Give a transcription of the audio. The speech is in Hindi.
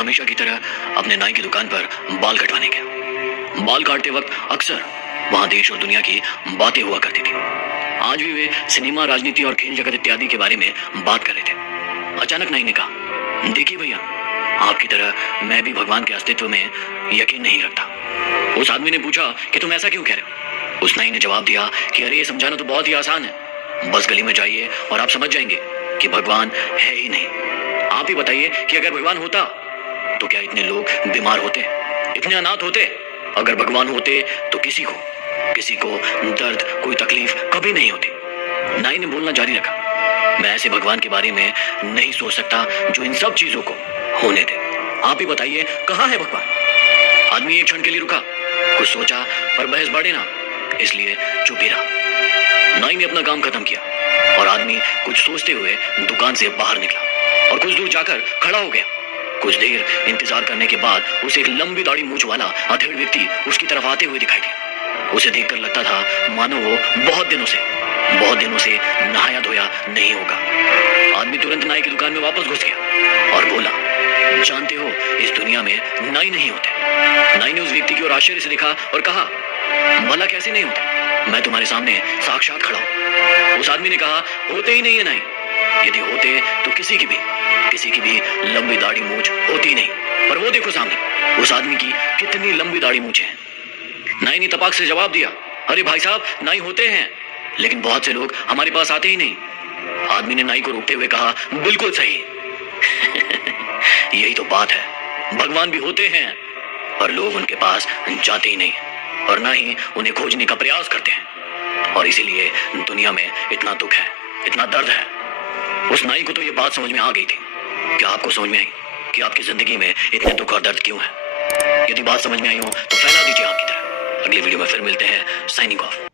हमेशा की तरह अपने नाई की दुकान पर बाल कटवाने गया। बाल काटते वक्त अक्सर वहां देश और दुनिया की बातें हुआ करती थी। आज भी वे सिनेमा, राजनीति और खेल जगत इत्यादि के बारे में बात कर रहे थे। अचानक नाई ने कहा, देखिए भैया, आपकी तरह मैं भी भगवान के अस्तित्व में यकीन नहीं रखता। उस आदमी ने पूछा कि तुम ऐसा क्यों कह रहे हो? उस नाई ने जवाब दिया कि अरे, ये समझाना तो बहुत ही आसान है। बस गली में जाइए और आप समझ जाएंगे कि भगवान है ही नहीं। आप ही बताइए कि अगर भगवान होता तो क्या इतने लोग बीमार होते, इतने अनाथ होते? अगर भगवान होते तो किसी को दर्द, कोई तकलीफ कभी नहीं होती। नाई ने बोलना जारी रखा, मैं ऐसे भगवान के बारे में नहीं सोच सकता जो इन सब चीजों को होने दे। आप ही बताइए, कहाँ है भगवान? आदमी एक क्षण के लिए रुका, कुछ सोचा, पर बहस बढ़े ना, इसलिए चुप ही रहा। नाई ने अपना काम खत्म किया और आदमी कुछ सोचते हुए दुकान से बाहर निकला और कुछ दूर जाकर खड़ा हो गया। कुछ देर इंतजार करने के बाद उसे एक लंबी दाढ़ी मूंछ वाला अधेड़ व्यक्ति उसकी तरफ आते हुए दिखाई दिया। उसे देखकर लगता था मानो वो बहुत दिनों से नहाया धोया नहीं होगा। आदमी तुरंत नाई की दुकान में वापस घुस गया और बोला, जानते हो, इस दुनिया में नाई नहीं होते। नाई ने उस व्यक्ति की ओर आश्चर्य से देखा और कहा, भला कैसे नहीं होते? मैं तुम्हारे सामने साक्षात खड़ा हूं। उस आदमी ने कहा, होते ही नहीं है नाई। यदि होते तो किसी की भी लंबी दाढ़ी मूंछ होती नहीं। पर वो देखो सामने, उस आदमी की कितनी लंबी दाढ़ी मूंछ है। नाई ने तपाक से जवाब दिया, अरे भाई साहब, नाई होते हैं, लेकिन बहुत से लोग हमारे पास आते ही नहीं। आदमी ने नाई को रोकते हुए कहा, बिल्कुल सही। यही तो बात है, भगवान भी होते हैं पर लोग उनके पास जाते ही नहीं और ना ही उन्हें खोजने का प्रयास करते हैं। और इसीलिए दुनिया में इतना दुख है, इतना दर्द है। उस नाई को तो ये बात समझ में आ गई थी। क्या आपको समझ में आई कि आपकी जिंदगी में इतने दुख और दर्द क्यों है? यदि बात समझ में आई हो तो फैला दीजिए आपकी तरह। अगली वीडियो में फिर मिलते हैं। Signing off.